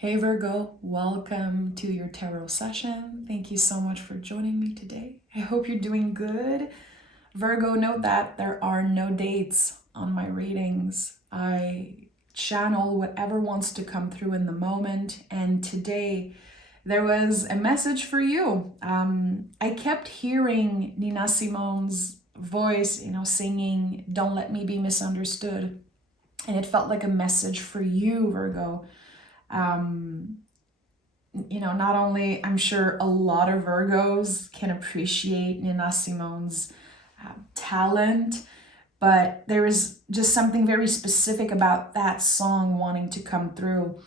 Hey Virgo, welcome to your tarot session. Thank you so much for joining me today. I hope you're doing good. Virgo, note that there are no dates on my readings. I channel whatever wants to come through in the moment, and today there was a message for you. I kept hearing Nina Simone's voice, singing "Don't Let Me Be Misunderstood," and it felt like a message for you, Virgo. Not only I'm sure a lot of Virgos can appreciate Nina Simone's talent, but there is just something very specific about that song wanting to come through.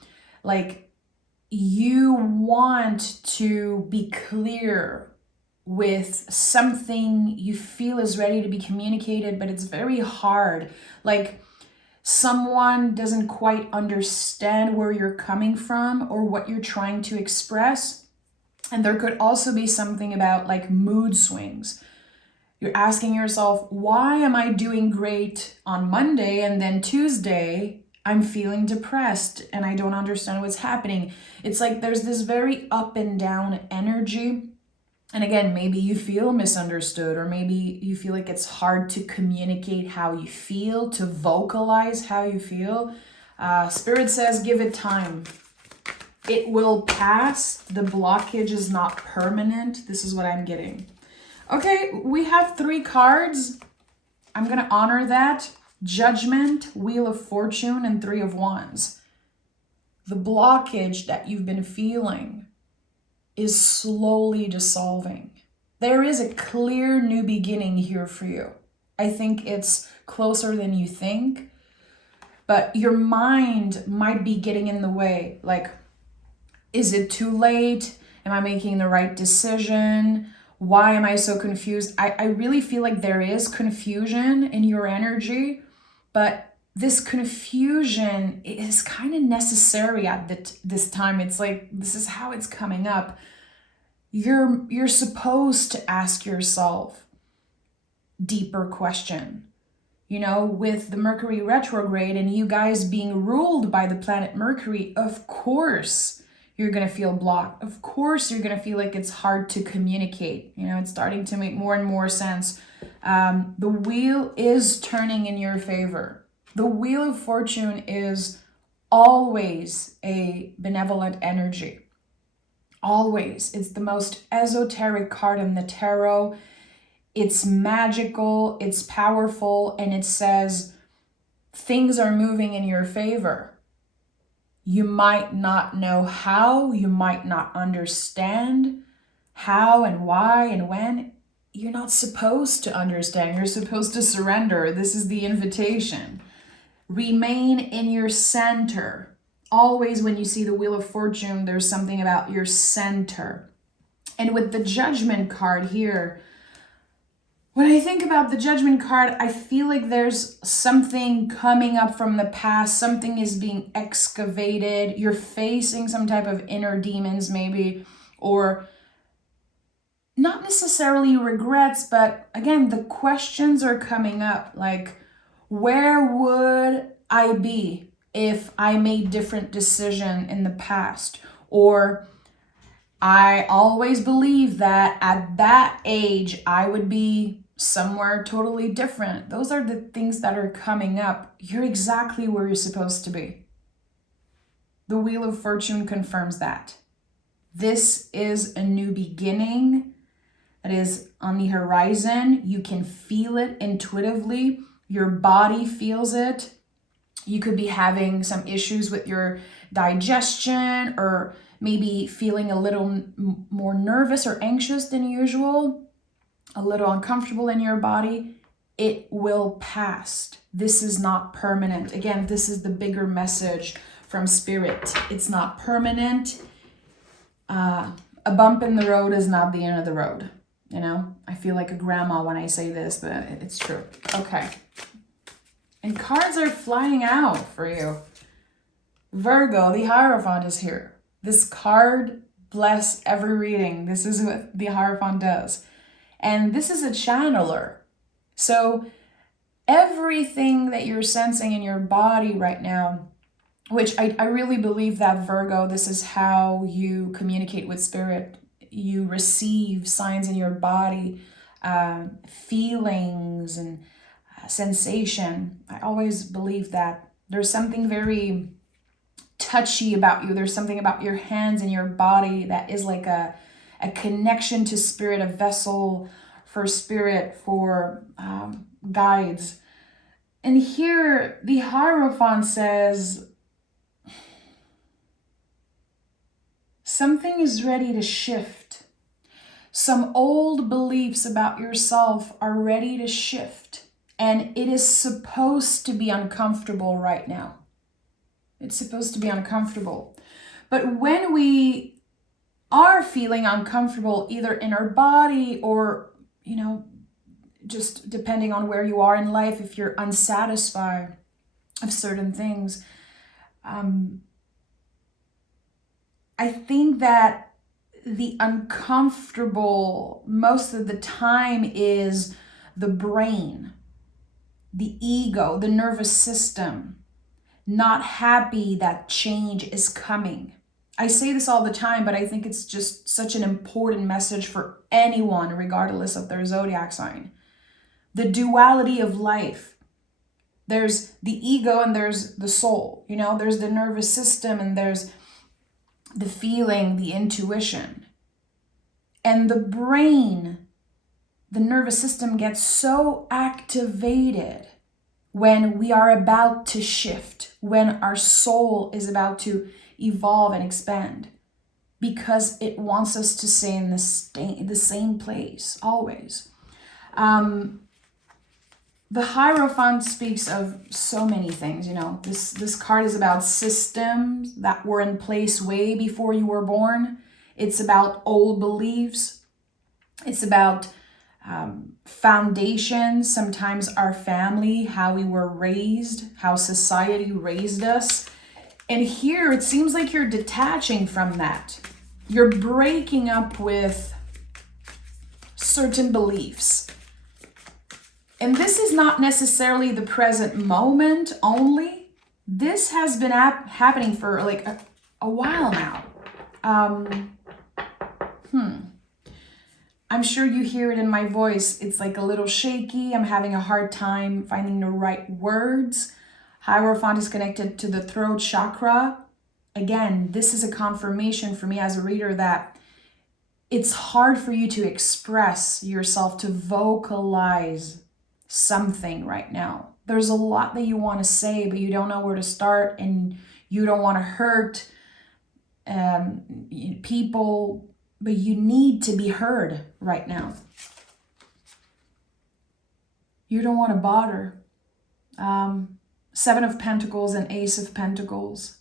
Like, you want to be clear with something you feel is ready to be communicated, but it's very hard. Like, someone doesn't quite understand where you're coming from or what you're trying to express. And there could also be something about like mood swings. You're asking yourself, why am I doing great on Monday and then Tuesday I'm feeling depressed and I don't understand what's happening? It's like there's this very up and down energy. And again, maybe you feel misunderstood, or maybe you feel like it's hard to communicate how you feel, to vocalize how you feel. Spirit says, give it time. It will pass. The blockage is not permanent. This is what I'm getting. Okay, we have 3 cards. I'm going to honor that. Judgment, Wheel of Fortune, and 3 of Wands. The blockage that you've been feeling is slowly dissolving. There is a clear new beginning here for you. I think it's closer than you think, but your mind might be getting in the way. Like, is it too late? Am I making the right decision? Why am I so confused? I really feel like there is confusion in your energy, but this confusion is kind of necessary at this time. It's like, this is how it's coming up. You're supposed to ask yourself deeper question. With the Mercury retrograde and you guys being ruled by the planet Mercury, of course you're going to feel blocked. Of course you're going to feel like it's hard to communicate. It's starting to make more and more sense. The wheel is turning in your favor. The Wheel of Fortune is always a benevolent energy. Always. It's the most esoteric card in the tarot. It's magical, it's powerful, and it says things are moving in your favor. You might not know how, you might not understand how and why and when. You're not supposed to understand. You're supposed to surrender. This is the invitation. Remain in your center. Always when you see the Wheel of Fortune, there's something about your center. And with the Judgment card here, when I think about the Judgment card, I feel like there's something coming up from the past. Something is being excavated. You're facing some type of inner demons maybe, or not necessarily regrets, but again, the questions are coming up. Like, where would I be if I made different decision in the past? Or I always believed that at that age I would be somewhere totally different. Those are the things that are coming up. You're exactly where you're supposed to be. The Wheel of Fortune confirms that. This is a new beginning that is on the horizon. You can feel it intuitively. Your body feels it. You could be having some issues with your digestion, or maybe feeling a little more nervous or anxious than usual, a little uncomfortable in your body. It will pass. This is not permanent. Again, this is the bigger message from Spirit. It's not permanent. A bump in the road is not the end of the road. I feel like a grandma when I say this, but it's true. Okay. And cards are flying out for you. Virgo, the Hierophant is here. This card bless every reading. This is what the Hierophant does. And this is a channeler. So everything that you're sensing in your body right now which I really believe that Virgo, this is how you communicate with spirit. You receive signs in your body, feelings and sensation. I always believe that there's something very touchy about you. There's something about your hands and your body that is like a connection to spirit, a vessel for spirit, for guides. And here the Hierophant says, something is ready to shift. Some old beliefs about yourself are ready to shift. And it is supposed to be uncomfortable right now. It's supposed to be uncomfortable. But when we are feeling uncomfortable, either in our body or, just depending on where you are in life, if you're unsatisfied of certain things, I think that the uncomfortable most of the time is the brain, the ego, the nervous system, not happy that change is coming. I say this all the time, but I think it's just such an important message for anyone, regardless of their zodiac sign. The duality of life. There's the ego and there's the soul. There's the nervous system and there's the feeling, the intuition. And the brain, the nervous system gets so activated when we are about to shift, when our soul is about to evolve and expand, because it wants us to stay in the same place always. The Hierophant speaks of so many things. This card is about systems that were in place way before you were born. It's about old beliefs. It's about foundations, sometimes our family, how we were raised, how society raised us. And here it seems like you're detaching from that. You're breaking up with certain beliefs. And this is not necessarily the present moment only. This has been happening for like a while now. I'm sure you hear it in my voice. It's like a little shaky. I'm having a hard time finding the right words. Hierophant is connected to the throat chakra. Again, this is a confirmation for me as a reader that it's hard for you to express yourself, to vocalize something right now. There's a lot that you want to say, but you don't know where to start, and you don't want to hurt people, but you need to be heard right now. You don't want to bother. Seven of Pentacles and Ace of Pentacles.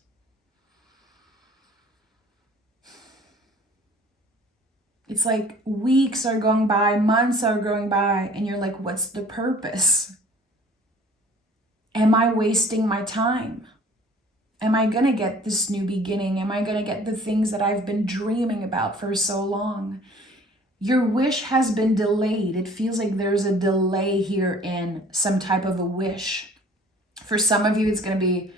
It's like weeks are going by, months are going by, and you're like, what's the purpose? Am I wasting my time? Am I going to get this new beginning? Am I going to get the things that I've been dreaming about for so long? Your wish has been delayed. It feels like there's a delay here in some type of a wish. For some of you, it's going to be,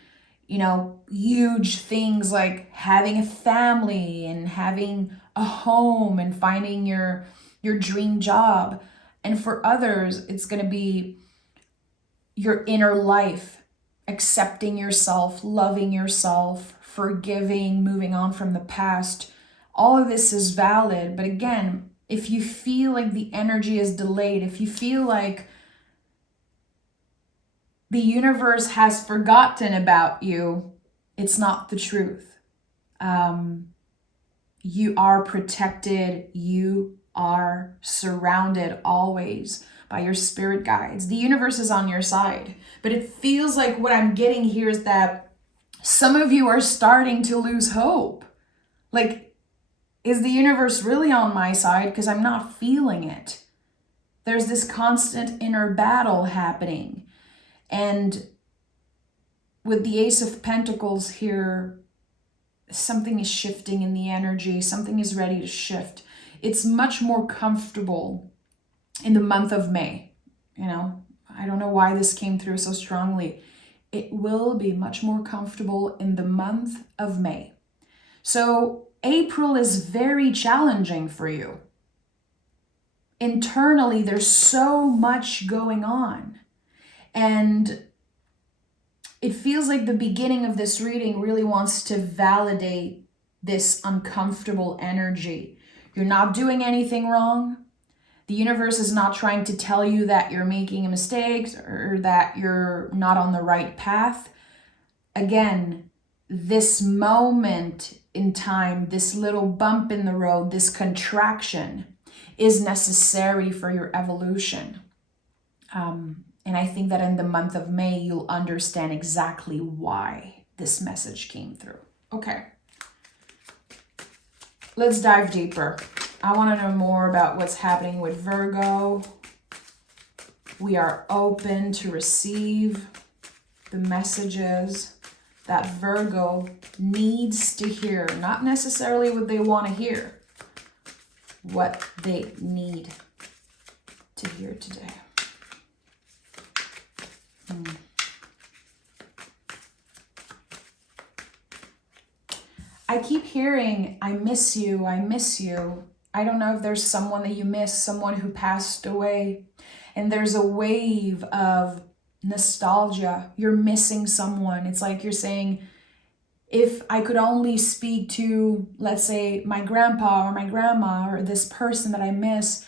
huge things like having a family and having a home and finding your dream job. And for others, it's going to be your inner life, accepting yourself, loving yourself, forgiving, moving on from the past. All of this is valid. But again, if you feel like the energy is delayed, if you feel like the universe has forgotten about you, it's not the truth. You are protected. You are surrounded always by your spirit guides. The universe is on your side. But it feels like what I'm getting here is that some of you are starting to lose hope. Like, is the universe really on my side? Because I'm not feeling it. There's this constant inner battle happening. And with the Ace of Pentacles here, something is shifting in the energy. Something is ready to shift. It's much more comfortable in the month of May. I don't know why this came through so strongly. it will be much more comfortable in the month of May. So April is very challenging for you. Internally, there's so much going on. And it feels like the beginning of this reading really wants to validate this uncomfortable energy. You're not doing anything wrong. The universe is not trying to tell you that you're making a mistake or that you're not on the right path. Again, this moment in time, this little bump in the road, this contraction is necessary for your evolution. And I think that in the month of May, you'll understand exactly why this message came through. Okay. Let's dive deeper. I want to know more about what's happening with Virgo. We are open to receive the messages that Virgo needs to hear. Not necessarily what they want to hear, what they need to hear today. I keep hearing, I miss you, I miss you. I don't know if there's someone that you miss, someone who passed away, and there's a wave of nostalgia. You're missing someone. It's like you're saying, if I could only speak to, let's say, my grandpa or my grandma or this person that I miss,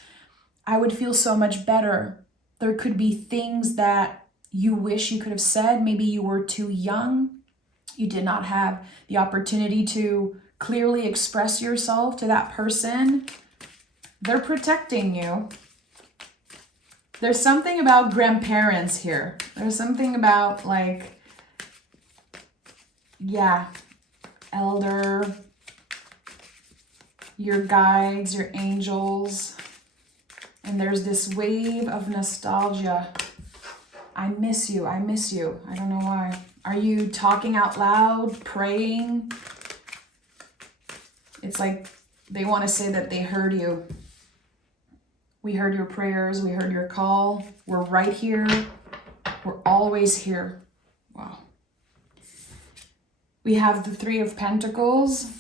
I would feel so much better. There could be things that you wish you could have said. Maybe you were too young. You did not have the opportunity to clearly express yourself to that person. They're protecting you. There's something about grandparents here. There's something about elder, your guides, your angels. And there's this wave of nostalgia. I miss you. I miss you. I don't know why. Are you talking out loud, praying? It's like they want to say that they heard you. We heard your prayers. We heard your call. We're right here. We're always here. Wow. We have the Three of Pentacles.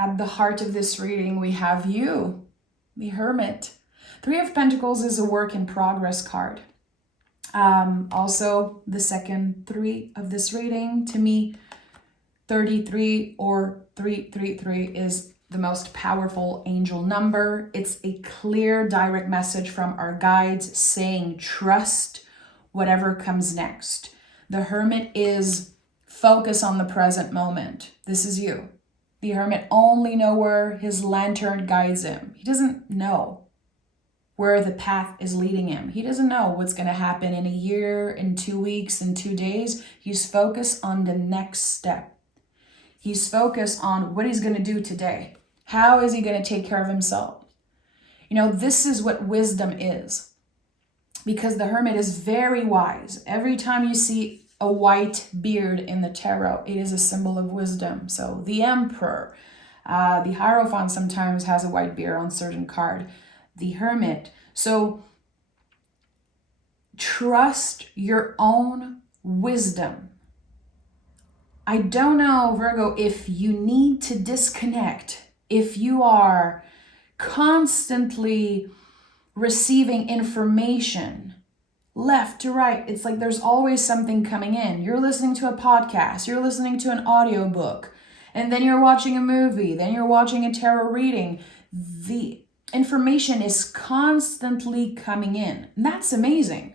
At the heart of this reading, we have you, the Hermit. Three of Pentacles is a work in progress card. Also, the second three of this reading, to me, 33 or 333 is the most powerful angel number. It's a clear, direct message from our guides saying, trust whatever comes next. The Hermit is focus on the present moment. This is you. The Hermit only knows where his lantern guides him. He doesn't know where the path is leading him. He doesn't know what's going to happen in a year, in 2 weeks, in 2 days. He's focused on the next step. He's focused on what he's going to do today. How is he going to take care of himself? You know, this is what wisdom is. Because the Hermit is very wise. Every time you see a white beard in the tarot, it is a symbol of wisdom. So the Emperor, the Hierophant sometimes has a white beard on certain card. The Hermit. So trust your own wisdom. I don't know, Virgo, if you need to disconnect, if you are constantly receiving information left to right. It's like there's always something coming in. You're listening to a podcast, you're listening to an audiobook, and then you're watching a movie, then you're watching a tarot reading. The information is constantly coming in. And that's amazing.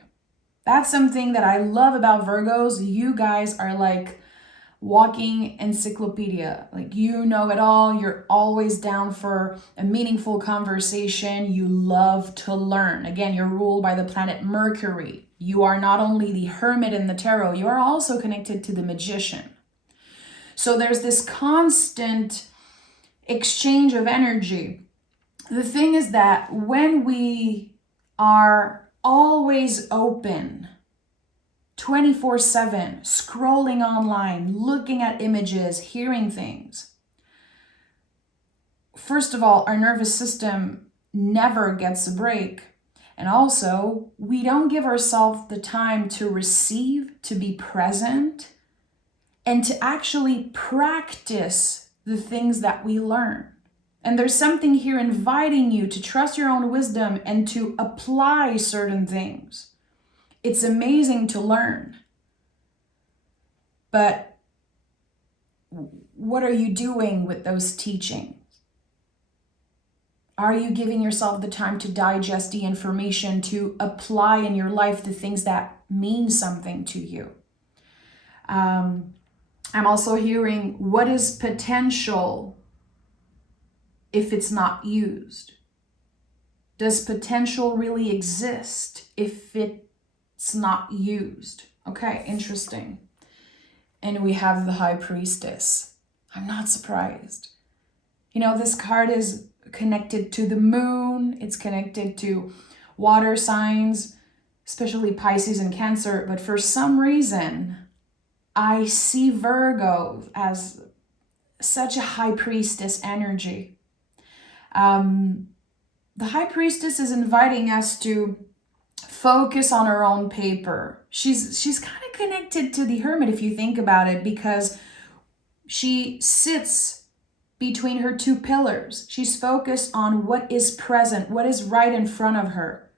That's something that I love about Virgos. You guys are like walking encyclopedia. Like, you know it all. You're always down for a meaningful conversation. You love to learn. Again, you're ruled by the planet Mercury. You are not only the Hermit in the tarot, you are also connected to the Magician. So there's this constant exchange of energy. The thing is that when we are always open, 24/7, scrolling online, looking at images, hearing things, first of all, our nervous system never gets a break. And also, we don't give ourselves the time to receive, to be present, and to actually practice the things that we learn. And there's something here inviting you to trust your own wisdom and to apply certain things. It's amazing to learn. But what are you doing with those teachings? Are you giving yourself the time to digest the information, to apply in your life the things that mean something to you? I'm also hearing, what is potential if it's not used? Does potential really exist if it's not used? Okay, interesting. And we have the High Priestess. I'm not surprised. You know, this card is connected to the moon. It's connected to water signs, especially Pisces and Cancer. But for some reason, I see Virgo as such a High Priestess energy. The High Priestess is inviting us to focus on her own paper. She's kind of connected to the Hermit if you think about it, because she sits between her two pillars. She's focused on what is present, what is right in front of her.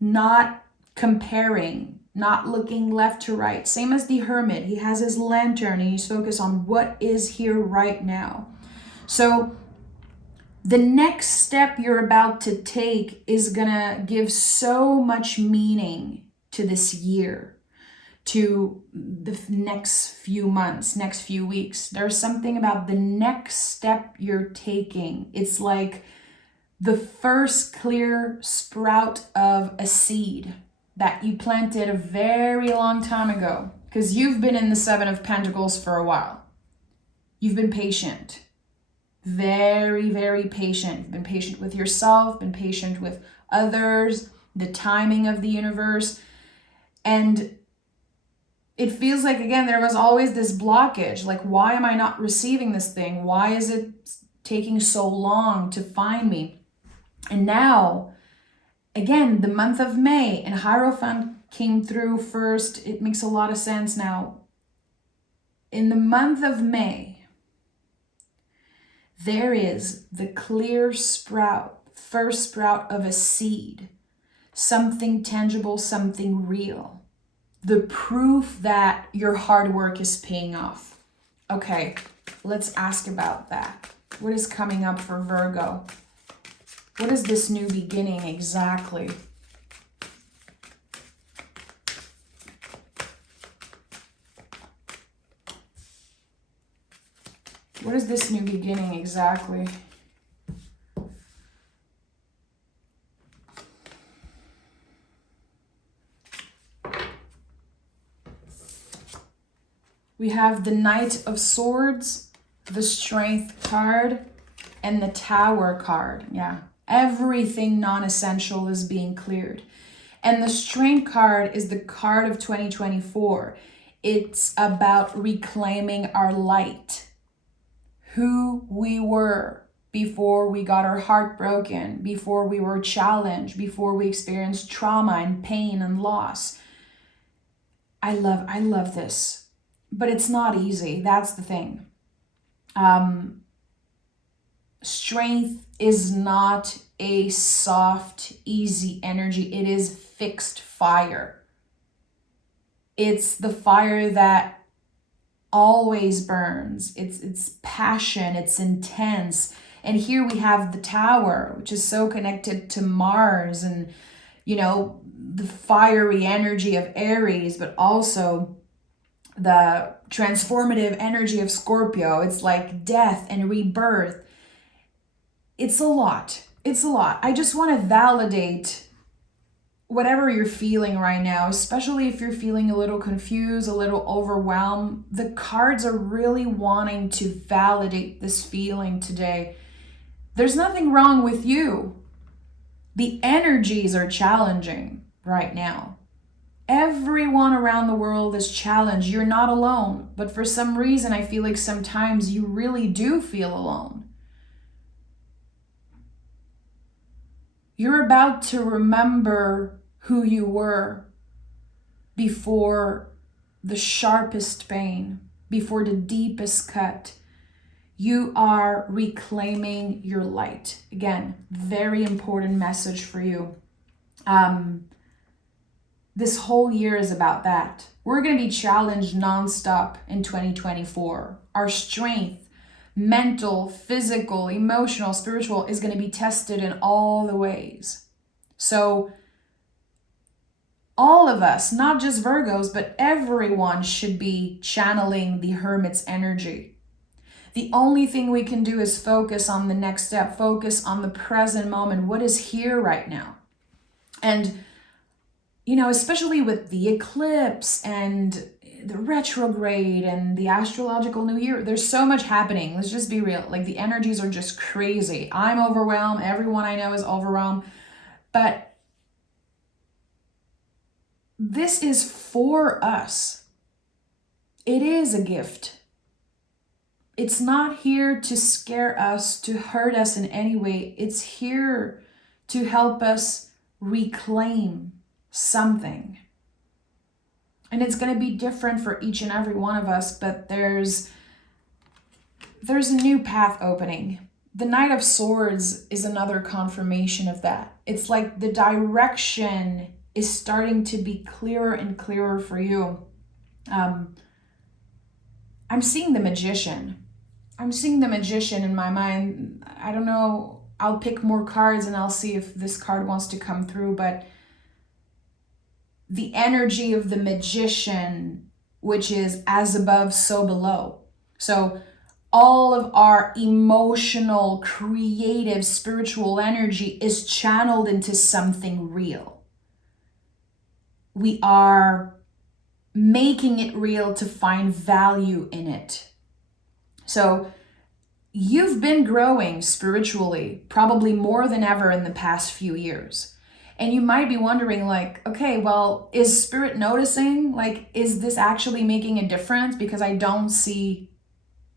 Not comparing, not looking left to right. Same as the Hermit. He has his lantern and he's focused on what is here right now. So the next step you're about to take is gonna give so much meaning to this year, to the next few months, next few weeks. There's something about the next step you're taking. It's like the first clear sprout of a seed that you planted a very long time ago, because you've been in the Seven of Pentacles for a while. You've been patient. Very, very patient. You've been patient with yourself, been patient with others, the timing of the universe. And it feels like, again, there was always this blockage. Like, why am I not receiving this thing? Why is it taking so long to find me? And now, again, the month of May, and Hierophant came through first. It makes a lot of sense now. In the month of May, there is the clear sprout, first sprout of a seed, something tangible, something real. The proof that your hard work is paying off. Okay, let's ask about that. What is coming up for Virgo? What is this new beginning exactly? What is this new beginning exactly? We have the Knight of Swords, the Strength card, and the Tower card. Yeah, everything non-essential is being cleared. And the Strength card is the card of 2024. It's about reclaiming our light. Who we were before we got our heart broken, before we were challenged, before we experienced trauma and pain and loss. I love this, but it's not easy. That's the thing. Strength is not a soft, easy energy. It is fixed fire. It's the fire that always burns. It's passion, it's intense. And here we have the Tower, which is so connected to Mars and, you know, the fiery energy of Aries, but also the transformative energy of Scorpio. It's like death and rebirth. It's a lot. It's a lot. I just want to validate whatever you're feeling right now, especially if you're feeling a little confused, a little overwhelmed. The cards are really wanting to validate this feeling today. There's nothing wrong with you. The energies are challenging right now. Everyone around the world is challenged. You're not alone. But for some reason, I feel like sometimes you really do feel alone. You're about to remember who you were before the sharpest pain, before the deepest cut. You are reclaiming your light. Again, very important message for you. This whole year is about that. We're going to be challenged nonstop in 2024. Our strength, mental, physical, emotional, spiritual, is going to be tested in all the ways. So all of us, not just Virgos, but everyone should be channeling the Hermit's energy. The only thing we can do is focus on the next step, focus on the present moment, what is here right now. And, you know, especially with the eclipse and the retrograde and the astrological new year, there's so much happening. Let's just be real. Like, the energies are just crazy. I'm overwhelmed. Everyone I know is overwhelmed. But this is for us. It is a gift. It's not here to scare us, to hurt us in any way. It's here to help us reclaim something. And it's going to be different for each and every one of us, but there's a new path opening. The Knight of Swords is another confirmation of that. It's like the direction is starting to be clearer and clearer for you. I'm seeing the Magician. I'm seeing the Magician in my mind. I don't know. I'll pick more cards and I'll see if this card wants to come through. But the energy of the Magician, which is as above, so below. So all of our emotional, creative, spiritual energy is channeled into something real. We are making it real to find value in it. So you've been growing spiritually, probably more than ever in the past few years. And you might be wondering, like, okay, well, is Spirit noticing? Like, is this actually making a difference? Because I don't see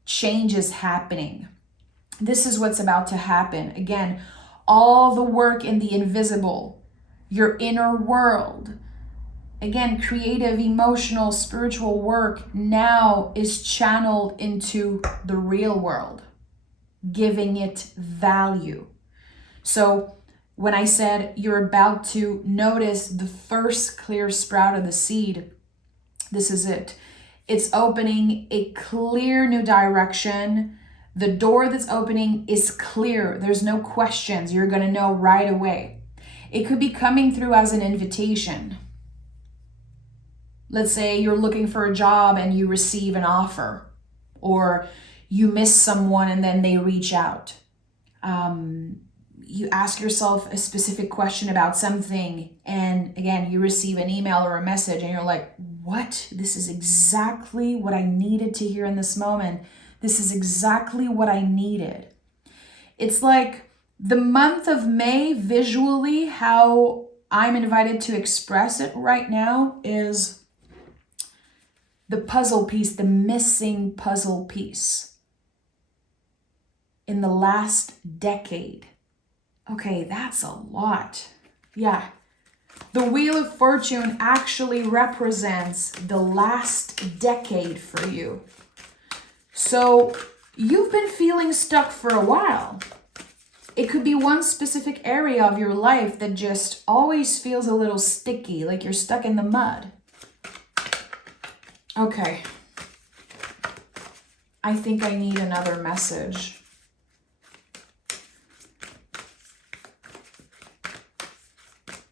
changes happening. This is what's about to happen. Again, all the work in the invisible, your inner world, again, creative, emotional, spiritual work now is channeled into the real world, giving it value. So when I said you're about to notice the first clear sprout of the seed, this is it. It's opening a clear new direction. The door that's opening is clear. There's no questions. You're going to know right away. It could be coming through as an invitation. Let's say you're looking for a job and you receive an offer, or you miss someone and then they reach out. You ask yourself a specific question about something, and again, you receive an email or a message and you're like, what? This is exactly what I needed to hear in this moment. This is exactly what I needed. It's like the month of May, visually, how I'm invited to express it right now is the puzzle piece, the missing puzzle piece in the last decade. Okay, that's a lot. Yeah. The Wheel of Fortune actually represents the last decade for you. So you've been feeling stuck for a while. It could be one specific area of your life that just always feels a little sticky, like you're stuck in the mud. Okay. I think I need another message.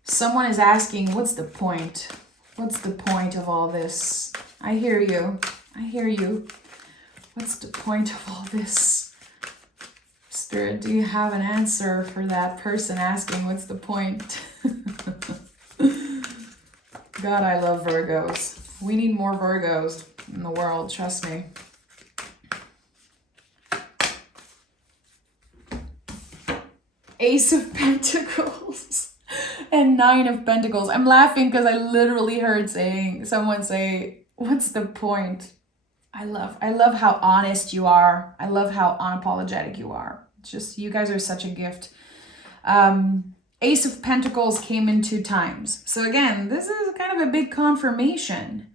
Someone is asking, what's the point? What's the point of all this? I hear you. I hear you. What's the point of all this? Spirit, do you have an answer for that person asking, what's the point? God, I love Virgos. We need more Virgos in the world, trust me. Ace of Pentacles and Nine of Pentacles. I'm laughing because I literally heard someone say, what's the point? I love how honest you are. I love how unapologetic you are. It's just, you guys are such a gift. Ace of Pentacles came in 2 times. So again, this is kind of a big confirmation.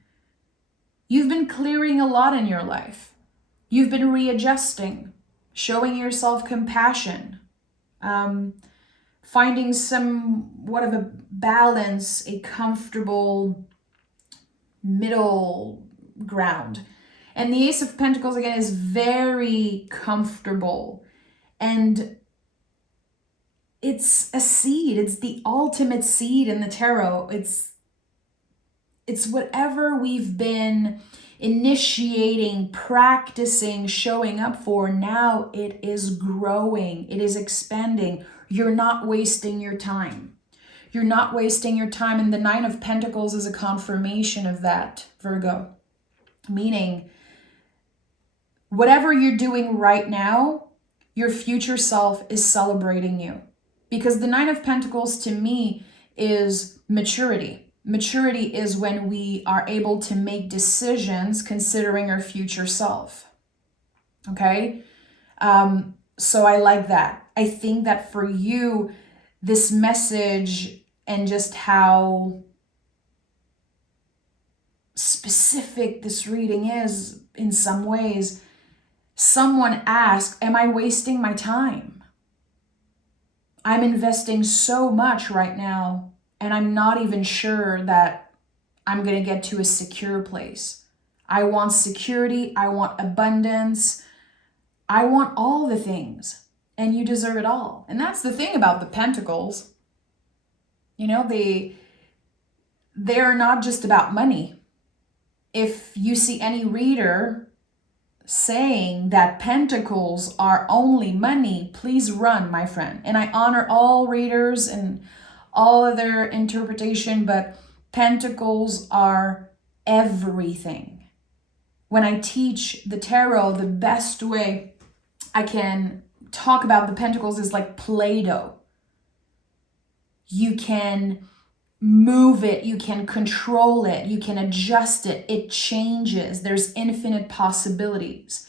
You've been clearing a lot in your life. You've been readjusting, showing yourself compassion, finding somewhat of a balance, a comfortable middle ground. And the Ace of Pentacles, again, is very comfortable. And it's a seed. It's the ultimate seed in the tarot. It's whatever we've been initiating, practicing, showing up for. Now it is growing. It is expanding. You're not wasting your time. You're not wasting your time. And the Nine of Pentacles is a confirmation of that, Virgo. Meaning, whatever you're doing right now, your future self is celebrating you. Because the Nine of Pentacles to me is maturity. Maturity is when we are able to make decisions considering our future self. Okay? So I like that. I think that for you, this message and just how specific this reading is in some ways, someone asked, am I wasting my time? I'm investing so much right now, and I'm not even sure that I'm going to get to a secure place. I want security. I want abundance. I want all the things, and you deserve it all. And that's the thing about the Pentacles. You know, they're not just about money. If you see any reader saying that Pentacles are only money, please run, my friend. And I honor all readers and all of their interpretation, but Pentacles are everything. When I teach the tarot, the best way I can talk about the Pentacles is like Play-Doh. You can move it, you can control it, you can adjust it, it changes. There's infinite possibilities.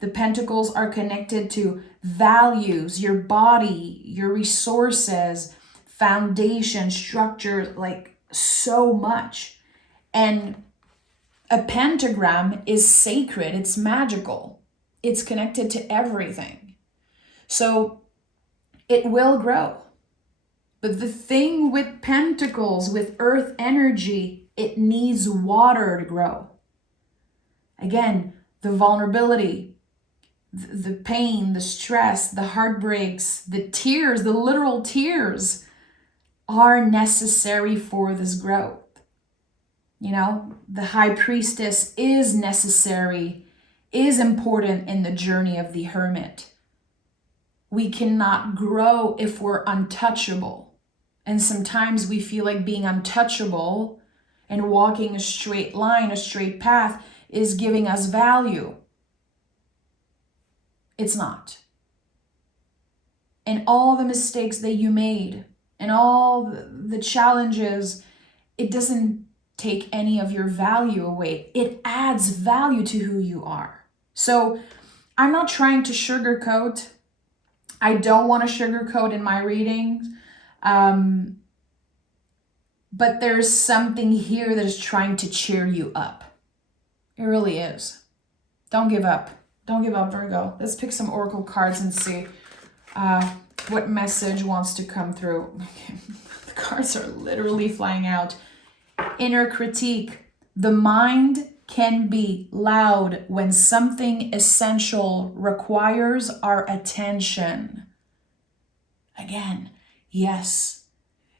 The Pentacles are connected to values, your body, your resources, foundation, structure, like so much. And a pentagram is sacred, it's magical, it's connected to everything. So it will grow. But the thing with Pentacles, with earth energy, it needs water to grow. Again, the vulnerability, the pain, the stress, the heartbreaks, the tears, the literal tears are necessary for this growth. You know, the High Priestess is necessary, is important in the journey of the Hermit. We cannot grow if we're untouchable. And sometimes we feel like being untouchable and walking a straight line, a straight path is giving us value. It's not. And all the mistakes that you made and all the challenges, it doesn't take any of your value away. It adds value to who you are. So I'm not trying to sugarcoat. I don't want to sugarcoat in my readings. But there's something here that is trying to cheer you up. It really is. Don't give up. Don't give up, Virgo. Let's pick some oracle cards and see what message wants to come through. Okay. The cards are literally flying out. Inner critique. The mind can be loud when something essential requires our attention. Again, yes,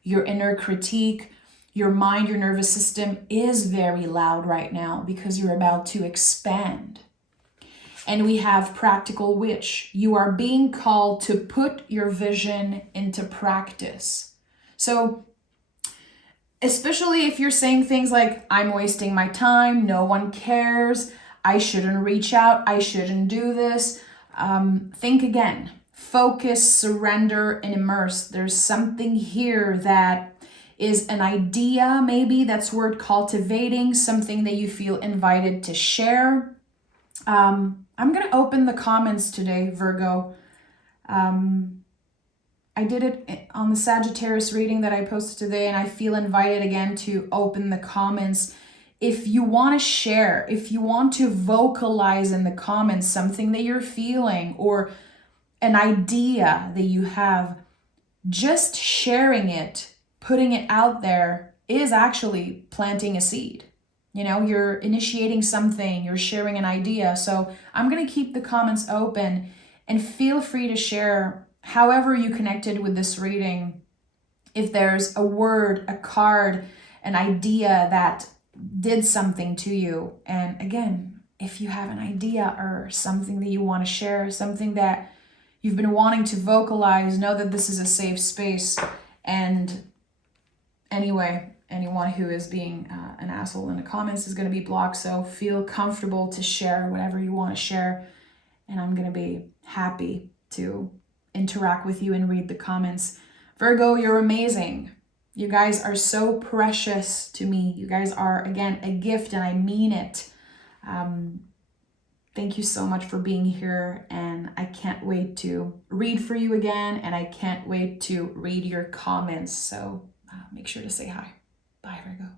your inner critique, your mind, your nervous system is very loud right now because you're about to expand. And we have practical witch. You are being called to put your vision into practice. So, especially if you're saying things like, I'm wasting my time, no one cares, I shouldn't reach out, I shouldn't do this, think again. Focus, surrender, and immerse. There's something here that is an idea, maybe that's worth cultivating, something that you feel invited to share. I'm going to open the comments today, Virgo. I did it on the Sagittarius reading that I posted today, and I feel invited again to open the comments. If you want to share, if you want to vocalize in the comments something that you're feeling or an idea that you have, just sharing it, putting it out there is actually planting a seed. You know, you're initiating something, you're sharing an idea. So I'm going to keep the comments open and feel free to share however you connected with this reading. If there's a word, a card, an idea that did something to you. And again, if you have an idea or something that you want to share, something that you've been wanting to vocalize, know that this is a safe space. And anyway, anyone who is being an asshole in the comments is going to be blocked. So feel comfortable to share whatever you want to share. And I'm going to be happy to interact with you and read the comments. Virgo, you're amazing. You guys are so precious to me. You guys are, again, a gift, and I mean it. Thank you so much for being here, and I can't wait to read for you again, and I can't wait to read your comments. So make sure to say hi. Bye, Virgo.